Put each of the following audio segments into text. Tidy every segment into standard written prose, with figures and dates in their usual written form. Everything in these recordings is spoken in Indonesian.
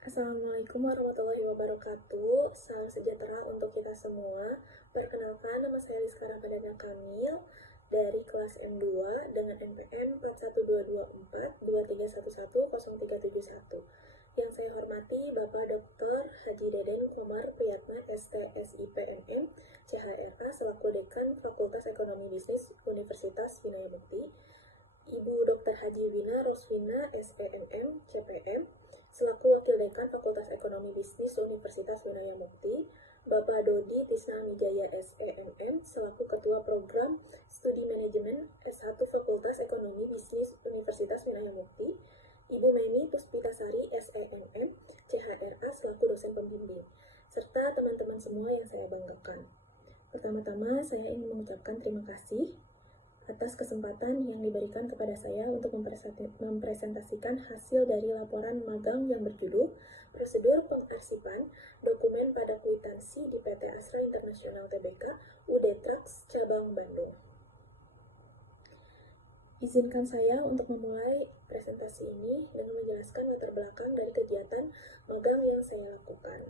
Assalamualaikum warahmatullahi wabarakatuh. Salam sejahtera untuk kita semua. Perkenalkan, nama saya Rizka Ramadhana Kamil dari kelas M2 dengan NPM 4122423110371. Yang saya hormati Bapak Dr. Haji Deden Komar Priyatna STSIPNM CHRA selaku Dekan Fakultas Ekonomi Bisnis Universitas Vinaya Mukti, Ibu Dr. Haji Wina Roswina SPNM CPM selaku Wakil Dekan Fakultas Ekonomi Bisnis Universitas Vinaya Mukti, Bapak Dodi Tisna Mijaya SEMM selaku Ketua Program Studi Manajemen S1 Fakultas Ekonomi Bisnis Universitas Vinaya Mukti, Ibu Memi Puspitasari SEMM CHRA selaku dosen pembimbing, serta teman-teman semua yang saya banggakan. Pertama-tama, saya ingin mengucapkan terima kasih atas kesempatan yang diberikan kepada saya untuk mempresentasikan hasil dari laporan magang yang berjudul Prosedur Pengarsipan Dokumen pada Kwitansi di PT Astra International Tbk UD-Trax Cabang Bandung. Izinkan saya untuk memulai presentasi ini dengan menjelaskan latar belakang dari kegiatan magang yang saya lakukan.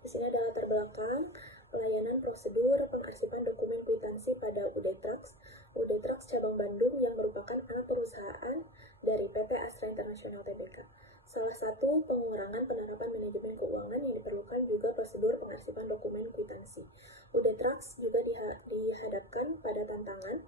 Di sini ada latar belakang pelayanan prosedur pengarsipan dokumen kwitansi pada UD-Trax Cabang Bandung yang merupakan anak perusahaan dari PT Astra International Tbk. Salah satu pengurangan penerapan manajemen keuangan yang diperlukan juga prosedur pengarsipan dokumen kwitansi. UD-Trax juga dihadapkan pada tantangan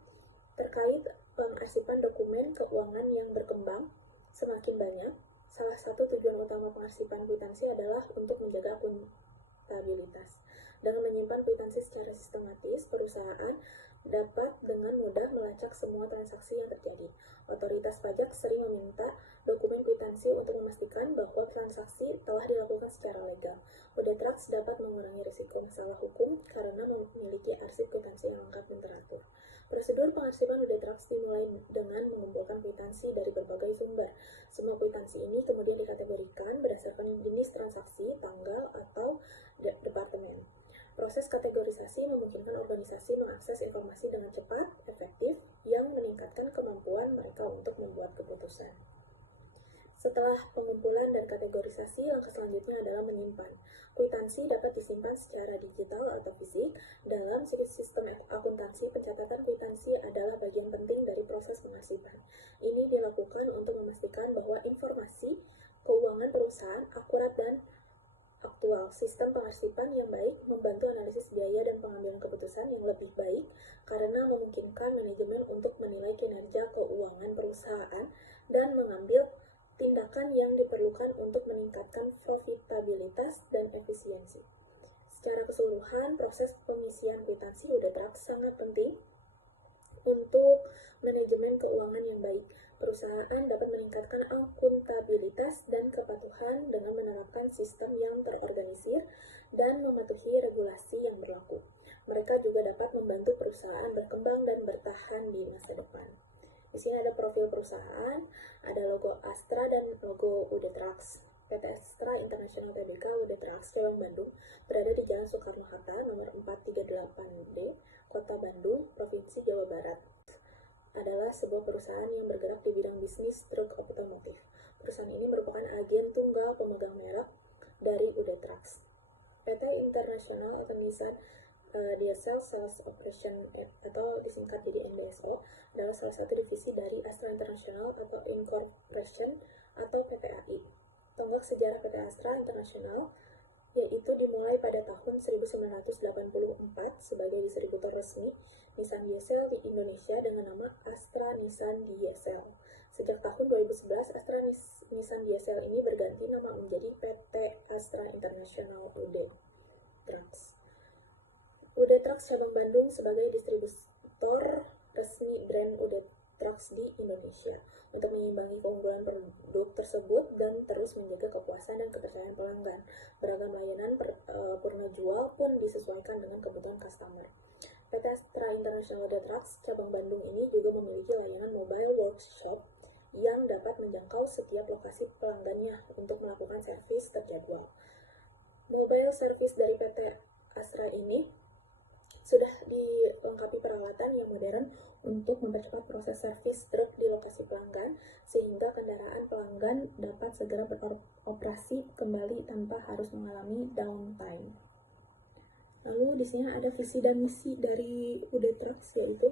terkait pengarsipan dokumen keuangan yang berkembang semakin banyak. Salah satu tujuan utama pengarsipan kwitansi adalah untuk menjaga akuntabilitas. Dengan menyimpan kwitansi secara sistematis, perusahaan dapat dengan mudah melacak semua transaksi yang terjadi. Otoritas pajak sering meminta dokumen kwitansi untuk memastikan bahwa transaksi telah dilakukan secara legal. UD-Trax dapat mengurangi risiko masalah hukum karena memiliki arsip kwitansi yang lengkap dan teratur. Prosedur pengarsipan UD-Trax dimulai dengan mengumpulkan kwitansi dari berbagai sumber. Semua kwitansi ini kemudian dikategorikan berdasarkan jenis transaksi, tanggal, atau departemen. Proses kategorisasi memungkinkan organisasi mengakses informasi dengan cepat, efektif, yang meningkatkan kemampuan mereka untuk membuat keputusan. Setelah pengumpulan dan kategorisasi, langkah selanjutnya adalah menyimpan. Kwitansi dapat disimpan secara digital atau fisik. Dalam sistem akuntansi, pencatatan kwitansi adalah bagian penting dari proses pengarsipan. Ini dilakukan untuk memastikan bahwa informasi keuangan perusahaan akurat dan aktual. Sistem pengarsipan yang baik membantu analisis biaya dan pengambilan keputusan yang lebih baik karena memungkinkan manajemen untuk menilai kinerja keuangan perusahaan dan mengambil tindakan yang diperlukan untuk meningkatkan profitabilitas dan efisiensi. Secara keseluruhan, proses pengisian kwitansi UD-Trax sangat penting untuk manajemen keuangan yang baik. Perusahaan dapat meningkatkan akuntabilitas dan kepatuhan dengan menerapkan sistem yang terorganisir dan mematuhi regulasi yang berlaku. Mereka juga dapat membantu perusahaan berkembang dan bertahan di masa depan. Di sini ada profil perusahaan, ada logo Astra dan logo UD-Trax. PT Astra International Tbk UD-Trax Cabang Bandung berada di Jalan Soekarno-Hatta nomor 438D, Kota Bandung, Provinsi Jawa Barat. Adalah sebuah perusahaan yang bergerak di bidang bisnis truk otomotif. Perusahaan ini merupakan agen tunggal pemegang merek dari UD-Trax. PT International atau Nissan Diesel Sales Operation atau disingkat jadi NDSO adalah salah satu divisi dari Astra International atau Incorporation atau PTAI. Tonggak sejarah PT Astra International yaitu dimulai pada tahun 1984 sebagai distributor resmi Nissan Diesel di Indonesia dengan nama Astra Nissan Diesel. Sejak tahun 2011, Astra Nissan Diesel ini berganti nama menjadi PT Astra International UD-Trax. UD-Trax Cabang Bandung sebagai distributor resmi brand UD-Trax di Indonesia untuk mengimbangi keunggulan produk tersebut dan terus menjaga kepuasan dan kepercayaan pelanggan. Beragam layanan purna jual pun disesuaikan dengan kebutuhan customer. PT Astra International UD-Trax Cabang Bandung ini juga memiliki layanan mobile workshop yang dapat menjangkau setiap lokasi pelanggannya untuk melakukan servis terjadwal. Mobile service dari PT Astra ini sudah dilengkapi peralatan yang modern untuk mempercepat proses servis truk di lokasi pelanggan, sehingga kendaraan pelanggan dapat segera beroperasi kembali tanpa harus mengalami downtime. Lalu di sini ada visi dan misi dari UD Trucks, yaitu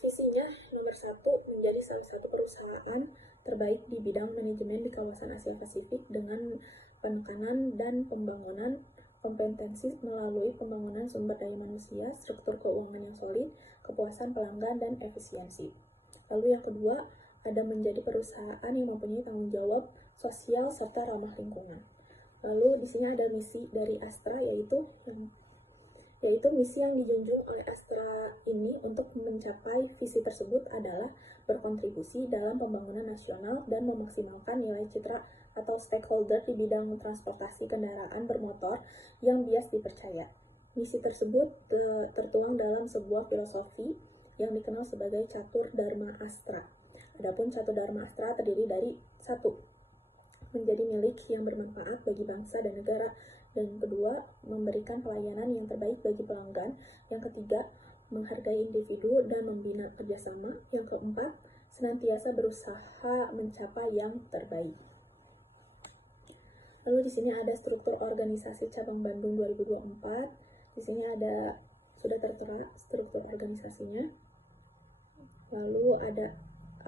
visinya nomor 1, menjadi salah satu perusahaan terbaik di bidang manajemen di kawasan Asia Pasifik dengan penekanan dan pembangunan kompetensi melalui pembangunan sumber daya manusia, struktur keuangan yang solid, kepuasan pelanggan, dan efisiensi. Lalu yang kedua, ada menjadi perusahaan yang mempunyai tanggung jawab sosial serta ramah lingkungan. Lalu di sini ada misi dari Astra, yaitu misi yang dijunjung oleh Astra ini untuk mencapai visi tersebut adalah berkontribusi dalam pembangunan nasional dan memaksimalkan nilai citra atau stakeholder di bidang transportasi kendaraan bermotor yang bias dipercaya. Misi tersebut tertuang dalam sebuah filosofi yang dikenal sebagai Catur Dharma Astra. Adapun Catur Dharma Astra terdiri dari 1. Menjadi milik yang bermanfaat bagi bangsa dan negara. Dan kedua, memberikan pelayanan yang terbaik bagi pelanggan. Yang ketiga, menghargai individu dan membina kerjasama. Yang keempat, senantiasa berusaha mencapai yang terbaik. Lalu di sini ada struktur organisasi cabang Bandung 2024. Di sini ada sudah tertera struktur organisasinya. Lalu ada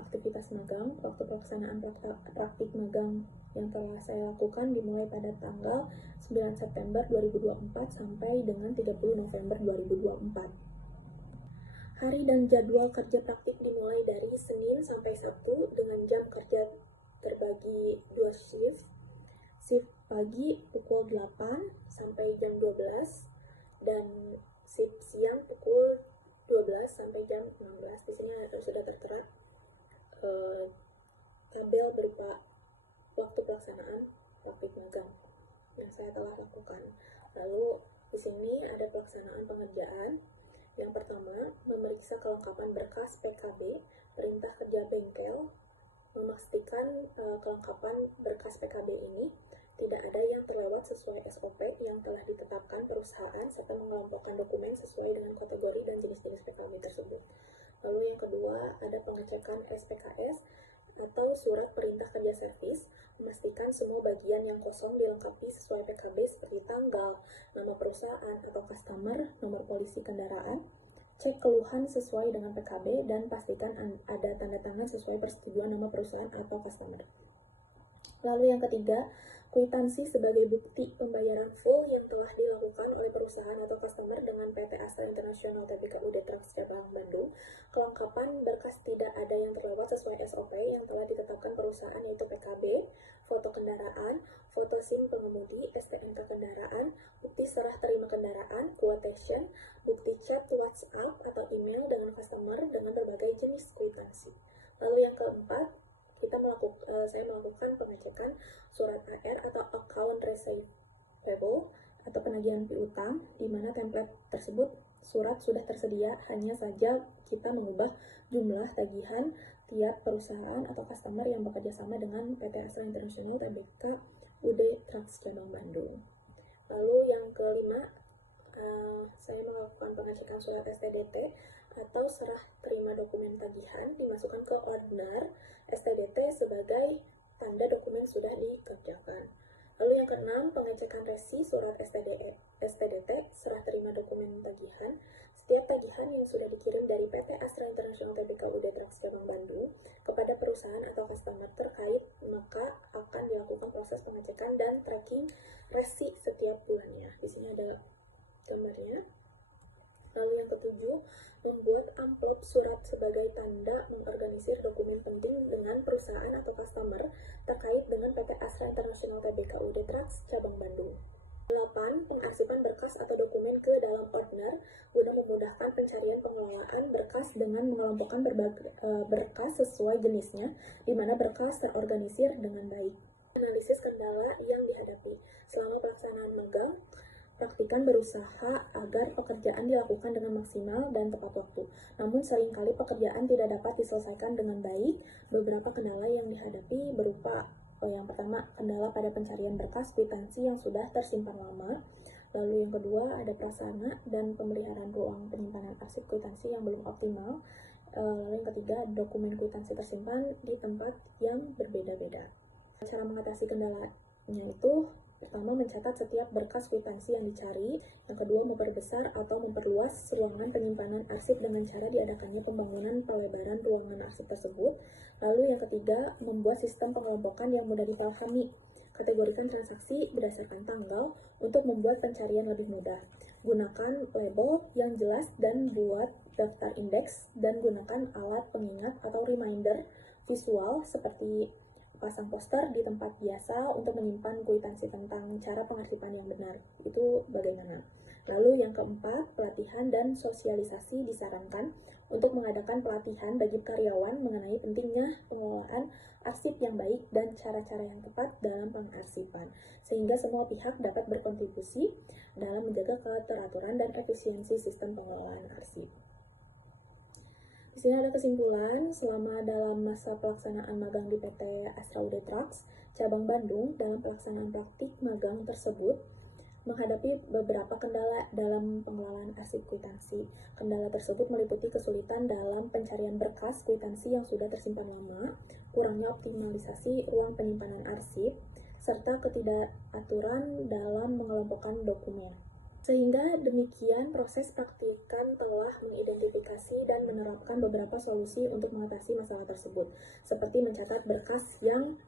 aktivitas magang. Waktu pelaksanaan praktik magang yang telah saya lakukan dimulai pada tanggal 9 September 2024 sampai dengan 30 November 2024. Hari dan jadwal kerja praktik dimulai dari Senin sampai Sabtu dengan jam kerja terbagi 2 shift. Shift pagi pukul 8 sampai jam 12 dan shift siang pukul 12 sampai jam 16. Di sini sudah tertera tabel berupa waktu pelaksanaan praktik magang yang saya telah lakukan. Lalu di sini ada pelaksanaan pengerjaan. Yang pertama, memeriksa kelengkapan berkas PKB, perintah kerja bengkel, memastikan kelengkapan berkas PKB ini tidak ada yang terlewat sesuai SOP yang telah ditetapkan perusahaan, serta mengelompokkan dokumen sesuai dengan kategori dan jenis-jenis PKB tersebut. Lalu yang kedua, ada pengecekan SPKS atau surat perintah kerja servis, memastikan semua bagian yang kosong dilengkapi sesuai PKB seperti tanggal, nama perusahaan atau customer, nomor polisi kendaraan, cek keluhan sesuai dengan PKB, dan pastikan ada tanda tangan sesuai persetujuan nama perusahaan atau customer. Lalu yang ketiga, kwitansi sebagai bukti pembayaran full yang telah dilakukan oleh perusahaan atau customer dengan PT Astra International Tbk UD Trucks Cabang Bandung. Kelengkapan berkas tidak ada yang terlewat sesuai SOP yang telah ditetapkan perusahaan, yaitu PKB, foto kendaraan, foto SIM pengemudi, STNK kendaraan, bukti serah terima kendaraan, quotation, bukti chat WhatsApp atau email dengan customer dengan berbagai jenis kwitansi. Lalu yang keempat, saya melakukan pengecekan surat AR atau account receivable atau penagihan piutang, di mana template tersebut surat sudah tersedia, hanya saja kita mengubah jumlah tagihan tiap perusahaan atau customer yang bekerja sama dengan PT Astra International Tbk UD Trucks Cabang Bandung. Lalu yang kelima, saya melakukan pengecekan surat STDT atau serah terima dokumen tagihan, dimasukkan ke ordner STDT sebagai tanda dokumen sudah dikerjakan. Lalu yang keenam, pengecekan resi surat STDT serah terima dokumen tagihan. Setiap tagihan yang sudah dikirim dari PT Astra International Tbk UD Trucks Cabang Bandung kepada perusahaan atau customer terkait, maka akan dilakukan proses pengecekan dan tracking resi setiap bulannya. Di sini ada gambarnya. Lalu yang ketujuh, membuat amplop surat sebagai tanda mengorganisir dokumen penting dengan perusahaan atau customer terkait dengan PT Astra International Tbk UD Trucks Cabang Bandung. 8. Pengarsipan berkas atau dokumen ke dalam ordner guna memudahkan pencarian pengelolaan berkas dengan mengelompokkan berbagai berkas sesuai jenisnya, di mana berkas terorganisir dengan baik. Analisis kendala yang dihadapi selama pelaksanaan magang. Praktikan berusaha agar pekerjaan dilakukan dengan maksimal dan tepat waktu. Namun seringkali pekerjaan tidak dapat diselesaikan dengan baik. Beberapa kendala yang dihadapi berupa yang pertama, kendala pada pencarian berkas kwitansi yang sudah tersimpan lama. Lalu yang kedua ada prasarana dan pemeliharaan ruang penyimpanan arsip kwitansi yang belum optimal. Lalu yang ketiga, dokumen kwitansi tersimpan di tempat yang berbeda-beda. Cara mengatasi kendalanya itu, pertama, mencatat setiap berkas kwitansi yang dicari. Yang kedua, memperbesar atau memperluas ruangan penyimpanan arsip dengan cara diadakannya pembangunan pelebaran ruangan arsip tersebut. Lalu yang ketiga, membuat sistem pengelompokan yang mudah dipahami. Kategorikan transaksi berdasarkan tanggal untuk membuat pencarian lebih mudah. Gunakan label yang jelas dan buat daftar indeks, dan gunakan alat pengingat atau reminder visual seperti pasang poster di tempat biasa untuk menyimpan kwitansi tentang cara pengarsipan yang benar. Itu bagaimana? Lalu yang keempat, pelatihan dan sosialisasi disarankan untuk mengadakan pelatihan bagi karyawan mengenai pentingnya pengelolaan arsip yang baik dan cara-cara yang tepat dalam pengarsipan, sehingga semua pihak dapat berkontribusi dalam menjaga keteraturan dan efisiensi sistem pengelolaan arsip. Di sini ada kesimpulan, selama dalam masa pelaksanaan magang di PT Astra UD Trucks, cabang Bandung, dalam pelaksanaan praktik magang tersebut, menghadapi beberapa kendala dalam pengelolaan arsip kwitansi. Kendala tersebut meliputi kesulitan dalam pencarian berkas kwitansi yang sudah tersimpan lama, kurangnya optimalisasi ruang penyimpanan arsip, serta ketidakaturan dalam mengelompokkan dokumen. Sehingga demikian, proses praktikan telah mengidentifikasi dan menerapkan beberapa solusi untuk mengatasi masalah tersebut, seperti mencatat berkas yang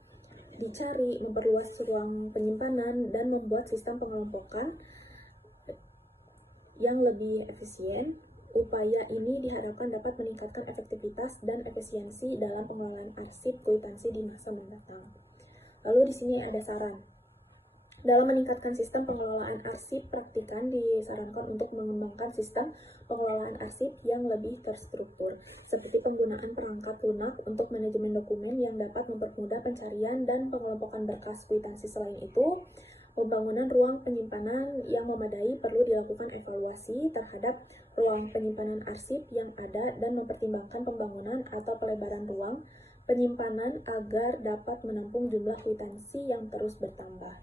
dicari, memperluas ruang penyimpanan, dan membuat sistem pengelompokan yang lebih efisien. Upaya ini diharapkan dapat meningkatkan efektivitas dan efisiensi dalam pengelolaan arsip kwitansi di masa mendatang. Lalu di sini ada saran. Dalam meningkatkan sistem pengelolaan arsip, praktikan disarankan untuk mengembangkan sistem pengelolaan arsip yang lebih terstruktur, seperti penggunaan perangkat lunak untuk manajemen dokumen yang dapat mempermudah pencarian dan pengelompokan berkas kwitansi. Selain itu, pembangunan ruang penyimpanan yang memadai perlu dilakukan evaluasi terhadap ruang penyimpanan arsip yang ada dan mempertimbangkan pembangunan atau pelebaran ruang penyimpanan agar dapat menampung jumlah kwitansi yang terus bertambah.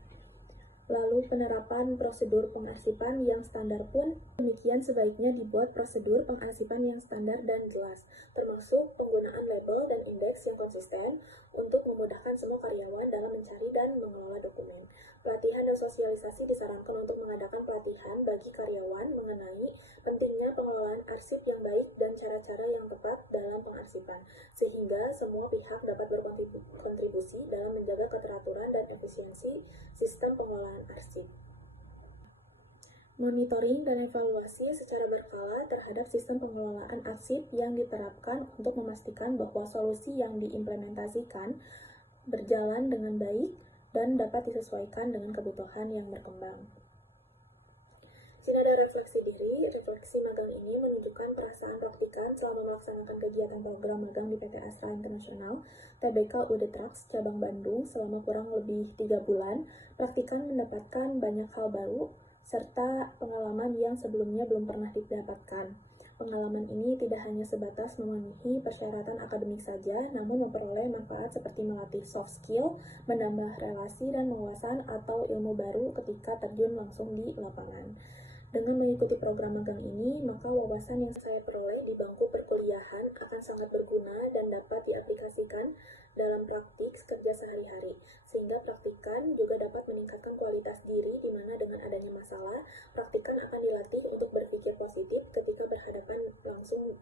Lalu penerapan prosedur pengarsipan yang standar pun demikian, sebaiknya dibuat prosedur pengarsipan yang standar dan jelas, termasuk penggunaan label dan indeks yang konsisten untuk memudahkan semua karyawan dalam mencari dan mengelola dokumen. Pelatihan dan sosialisasi disarankan untuk mengadakan pelatihan bagi karyawan mengenai pentingnya pengelolaan arsip yang baik dan cara-cara yang tepat dalam pengarsipan, sehingga semua pihak dapat berkontribusi dalam menjaga keteraturan dan efisiensi sistem pengelolaan arsip. Monitoring dan evaluasi secara berkala terhadap sistem pengelolaan arsip yang diterapkan untuk memastikan bahwa solusi yang diimplementasikan berjalan dengan baik dan dapat disesuaikan dengan kebutuhan yang berkembang. Sini ada refleksi diri. Refleksi magang ini menunjukkan perasaan praktikan selama melaksanakan kegiatan program magang di PT Astra International Tbk UD Trucks cabang Bandung selama kurang lebih 3 bulan. Praktikan mendapatkan banyak hal baru serta pengalaman yang sebelumnya belum pernah didapatkan. Pengalaman ini tidak hanya sebatas memenuhi persyaratan akademik saja, namun memperoleh manfaat seperti melatih soft skill, menambah relasi dan wawasan atau ilmu baru ketika terjun langsung di lapangan. Dengan mengikuti program magang ini, maka wawasan yang saya peroleh di bangku perkuliahan akan sangat berguna dan dapat diaplikasikan dalam praktik kerja sehari-hari, sehingga praktikan juga dapat meningkatkan kualitas diri, di mana dengan adanya masalah, praktikan akan dilatih untuk berpikir positif ketika berhadapan langsung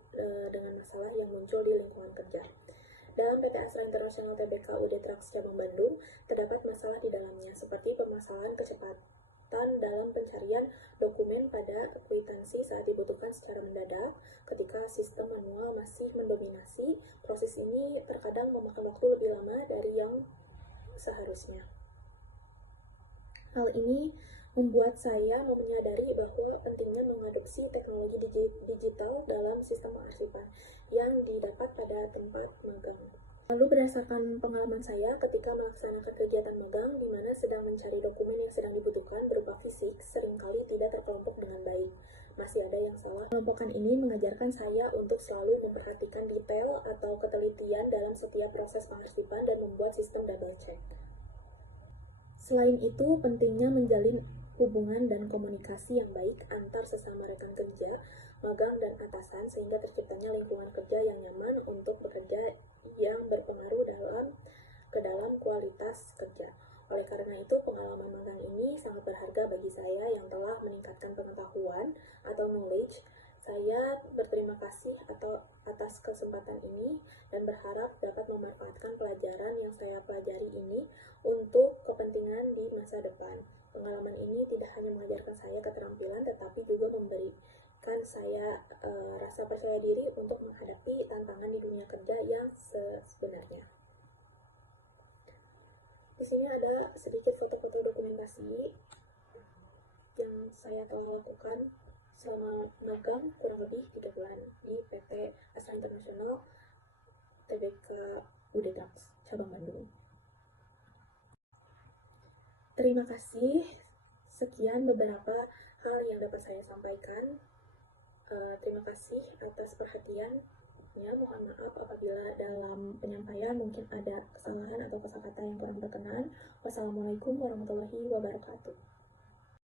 dengan masalah yang muncul di lingkungan kerja. Dalam PT Astra International Tbk UD Trucks cabang Bandung, terdapat masalah di dalamnya, seperti permasalahan kecepatan dalam pencarian dokumen pada kwitansi saat dibutuhkan secara mendadak. Ketika sistem manual masih mendominasi, proses ini terkadang memakan waktu lebih lama dari yang seharusnya. Hal ini membuat saya menyadari bahwa pentingnya mengadopsi teknologi digital dalam sistem pengarsipan yang didapat pada tempat magang. Lalu berdasarkan pengalaman saya ketika melaksanakan kegiatan magang di mana sedang mencari dokumen yang sedang dibutuhkan berupa fisik, seringkali tidak terkelompok dengan baik. Masih ada yang salah. Kelompokan ini mengajarkan saya untuk selalu memperhatikan detail atau ketelitian dalam setiap proses pengarsipan dan membuat sistem double check. Selain itu, pentingnya menjalin hubungan dan komunikasi yang baik antar sesama rekan kerja, magang, dan atasan, sehingga terciptanya lingkungan kerja yang nyaman untuk bekerja yang berpengaruh ke dalam kualitas kerja. Oleh karena itu, pengalaman magang ini sangat berharga bagi saya yang telah meningkatkan pengetahuan atau knowledge. Saya berterima kasih atas kesempatan ini dan berharap dapat memanfaatkan pelajaran yang saya pelajari ini untuk kepentingan di masa depan. Pengalaman ini tidak hanya mengajarkan saya keterampilan, tetapi juga memberikan saya rasa percaya diri untuk menghadapi tantangan di dunia kerja yang sebenarnya. Di sini ada sedikit foto-foto dokumentasi yang saya telah lakukan selama magang kurang lebih 3 bulan di PT Astra International Tbk UD-Drax, cabang Bandung. Terima kasih. Sekian beberapa hal yang dapat saya sampaikan. Terima kasih atas perhatiannya. Mohon maaf apabila dalam penyampaian mungkin ada kesalahan atau kosakata yang kurang berkenan. Wassalamualaikum warahmatullahi wabarakatuh.